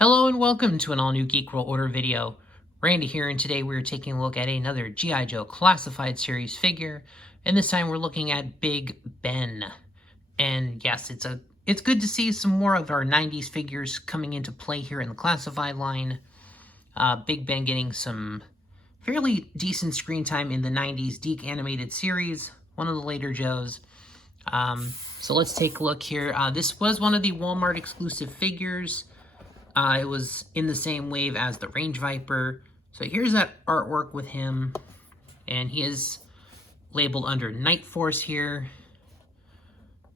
Hello and welcome to an all-new Geek World Order video. Randy here, and today we're taking a look at another GIJoe Classified Series figure, and this time we're looking at Big Ben. And yes, it's good to see some more of our 90s figures coming into play here in the Classified line. Big Ben getting some fairly decent screen time in the 90s Deke animated series, one of the later Joes. So let's take a look here. This was one of the Walmart exclusive figures. It was in the same wave as the Range Viper. So here's that artwork with him. And he is labeled under Night Force here.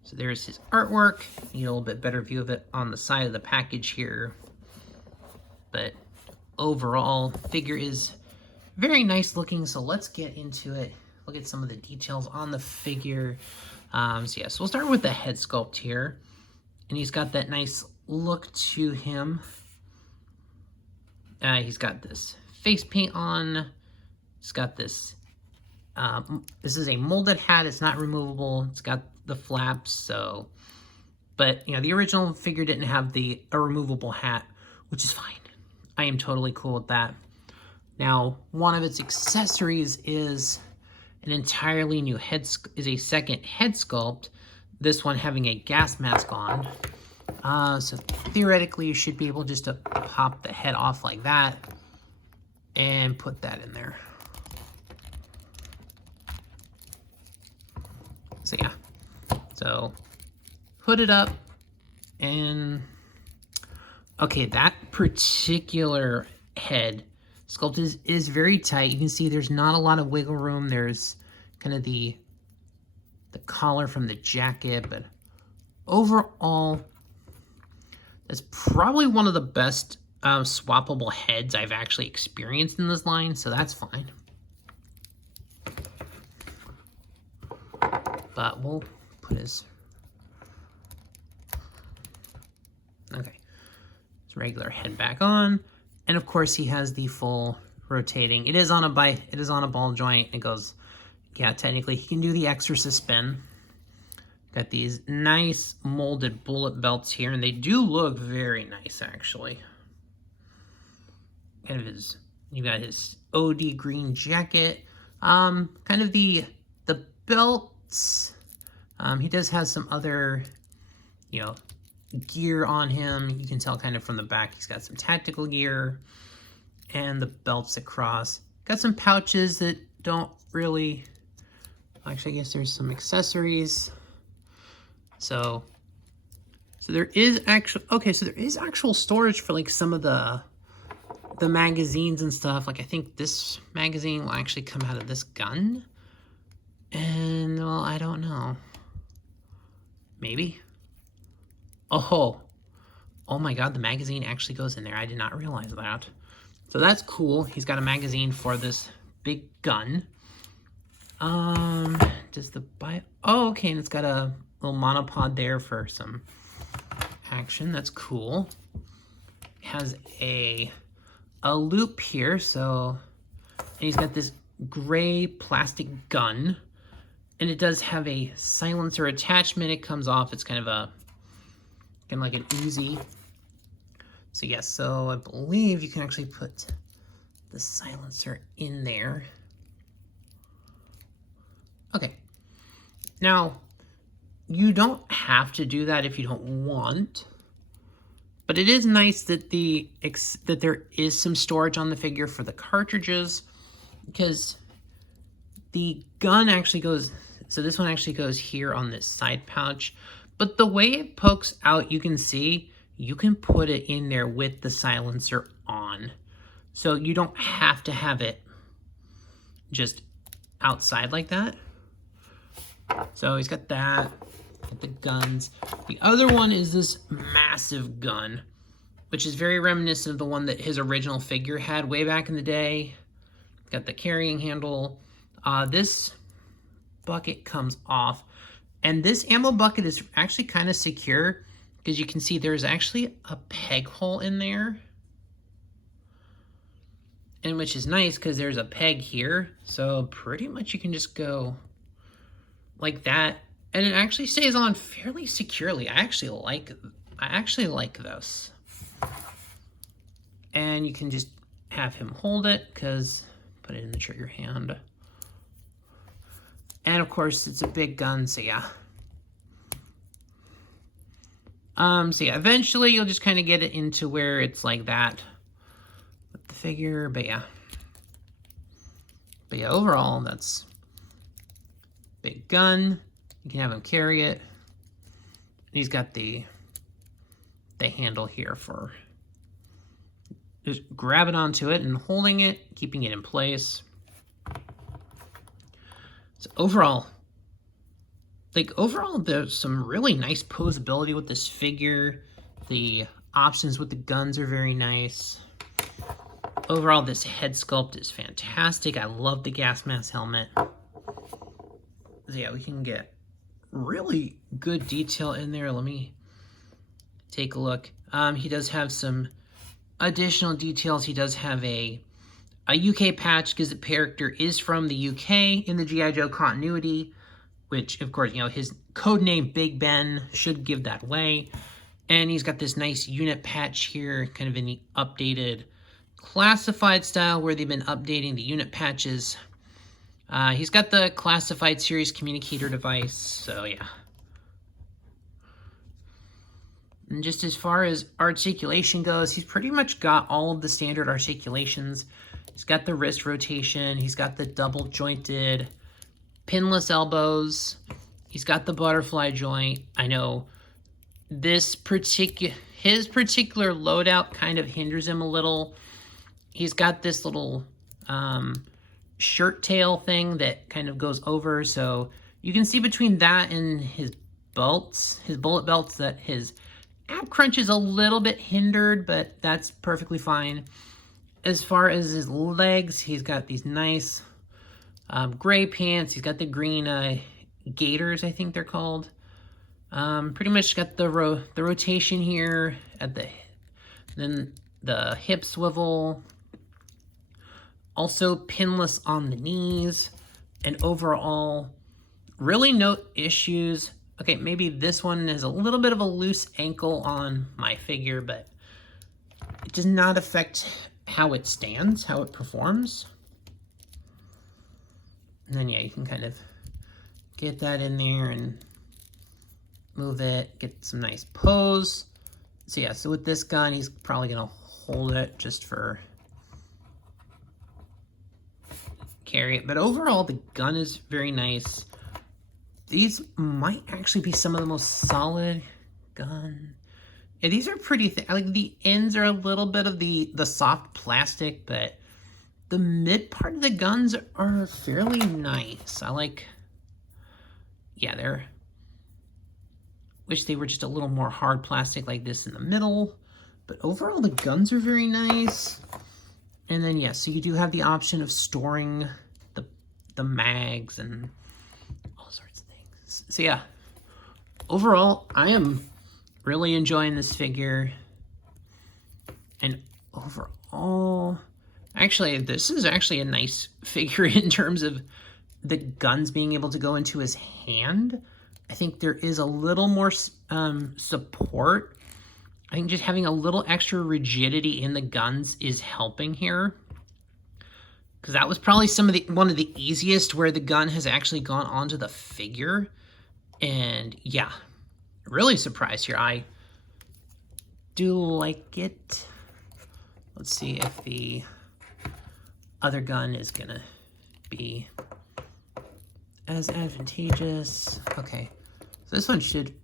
So there's his artwork. You get a little bit better view of it on the side of the package here. But overall, figure is very nice looking. So let's get into it. Look at some of the details on the figure. So we'll start with the head sculpt here. And he's got that nice look to him. He's got this face paint on. He's got this, this is a molded hat. It's not removable. It's got the flaps, so, but, you know, the original figure didn't have a removable hat, which is fine. I am totally cool with that. Now, one of its accessories is an entirely new a second head sculpt. This one having a gas mask on. So theoretically, you should be able just to pop the head off like that and put that in there. So yeah, so hood it up and okay, that particular head sculpt is very tight. You can see there's not a lot of wiggle room. There's kind of the collar from the jacket, but overall, that's probably one of the best swappable heads I've actually experienced in this line, so that's fine. But we'll put his regular head back on, and of course he has the full rotating. It is on a ball joint. It goes, yeah, technically he can do the Exorcist spin. Got these nice molded bullet belts here, and they do look very nice, actually. Kind of you got his OD green jacket. Kind of the belts. He does have some other, you know, gear on him. You can tell kind of from the back he's got some tactical gear, and the belts across. Got some pouches that don't really. Actually, I guess there's some accessories. So there is actual storage for like some of the magazines and stuff. Like I think this magazine will actually come out of this gun. And well, I don't know. Maybe. Oh my God, the magazine actually goes in there. I did not realize that. So that's cool. He's got a magazine for this big gun. Does the oh, okay, and it's got a little monopod there for some action. That's cool. It has a loop here, so and he's got this gray plastic gun, and it does have a silencer attachment. It comes off. It's kind of like an Uzi. So yes, so I believe you can actually put the silencer in there. Okay. Now, you don't have to do that if you don't want, but it is nice that that there is some storage on the figure for the cartridges, because the gun actually goes, so this one actually goes here on this side pouch, but the way it pokes out, you can see, you can put it in there with the silencer on. So you don't have to have it just outside like that. So he's got that. Got the guns. The other one is this massive gun, which is very reminiscent of the one that his original figure had way back in the day. Got the carrying handle. This bucket comes off, and this ammo bucket is actually kind of secure because you can see there's actually a peg hole in there, and which is nice because there's a peg here, so pretty much you can just go like that, and it actually stays on fairly securely. I actually like this. And you can just have him hold it, because put it in the trigger hand. And of course, it's a big gun, so yeah. So yeah, eventually you'll just kind of get it into where it's like that with the figure, but yeah. But yeah, overall, that's big gun. You can have him carry it. He's got the handle here for just grabbing onto it and holding it, keeping it in place. So overall, there's some really nice posability with this figure. The options with the guns are very nice. Overall, this head sculpt is fantastic. I love the gas mask helmet. So yeah, we can get really good detail in there. Let me take a look. He does have some additional details. He does have a UK patch because the character is from the UK in the G.I. Joe continuity, which, of course, you know, his codename Big Ben should give that away. And he's got this nice unit patch here, kind of in the updated classified style where they've been updating the unit patches. He's got the Classified Series communicator device, so yeah. And just as far as articulation goes, he's pretty much got all of the standard articulations. He's got the wrist rotation, he's got the double jointed pinless elbows, he's got the butterfly joint. I know his particular loadout kind of hinders him a little. He's got this little shirt tail thing that kind of goes over, so you can see between that and his belts, his bullet belts, that his ab crunch is a little bit hindered, but that's perfectly fine. As far as his legs, he's got these nice gray pants. He's got the green gaiters, I think they're called. Pretty much got the rotation here at then the hip swivel. Also pinless on the knees, and overall, really no issues. Okay, maybe this one is a little bit of a loose ankle on my figure, but it does not affect how it stands, how it performs. And then yeah, you can kind of get that in there and move it, get some nice pose. So yeah, so with this gun, he's probably gonna hold it just for carry it. But overall, the gun is very nice. These might actually be some of the most solid gun. Yeah, these are pretty thick. Like the ends are a little bit of the soft plastic, but the mid part of the guns are fairly nice. I like, yeah, wish they were just a little more hard plastic like this in the middle. But overall, the guns are very nice. And then, yeah, so you do have the option of storing the mags and all sorts of things. So, yeah, overall, I am really enjoying this figure. And overall, actually, this is actually a nice figure in terms of the guns being able to go into his hand. I think there is a little more support. I think just having a little extra rigidity in the guns is helping here. Because that was probably one of the easiest where the gun has actually gone onto the figure. And yeah, really surprised here. I do like it. Let's see if the other gun is gonna be as advantageous. Okay, so this one should,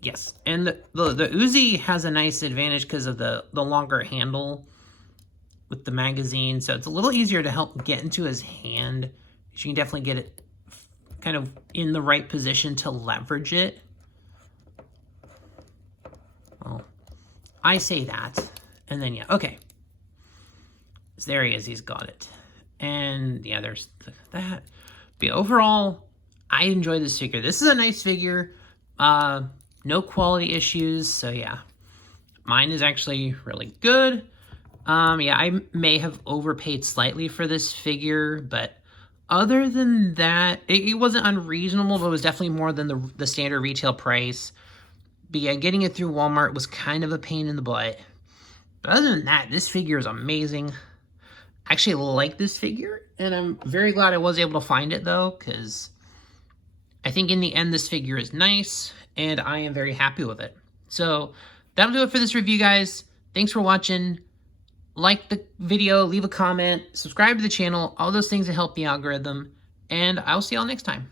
yes. And the Uzi has a nice advantage because of the longer handle with the magazine, so it's a little easier to help get into his hand. You can definitely get it kind of in the right position to leverage it. Well, I say that, and then yeah, okay. So there he is, he's got it. And yeah, there's that. But overall, I enjoy this figure. This is a nice figure. No quality issues, so yeah. Mine is actually really good. Yeah, I may have overpaid slightly for this figure, but other than that, it wasn't unreasonable, but it was definitely more than the standard retail price. But yeah, getting it through Walmart was kind of a pain in the butt. But other than that, this figure is amazing. I actually like this figure, and I'm very glad I was able to find it, though, because I think in the end, this figure is nice, and I am very happy with it. So that'll do it for this review, guys. Thanks for watching. Like the video, leave a comment, subscribe to the channel, all those things that help the algorithm, and I'll see y'all next time.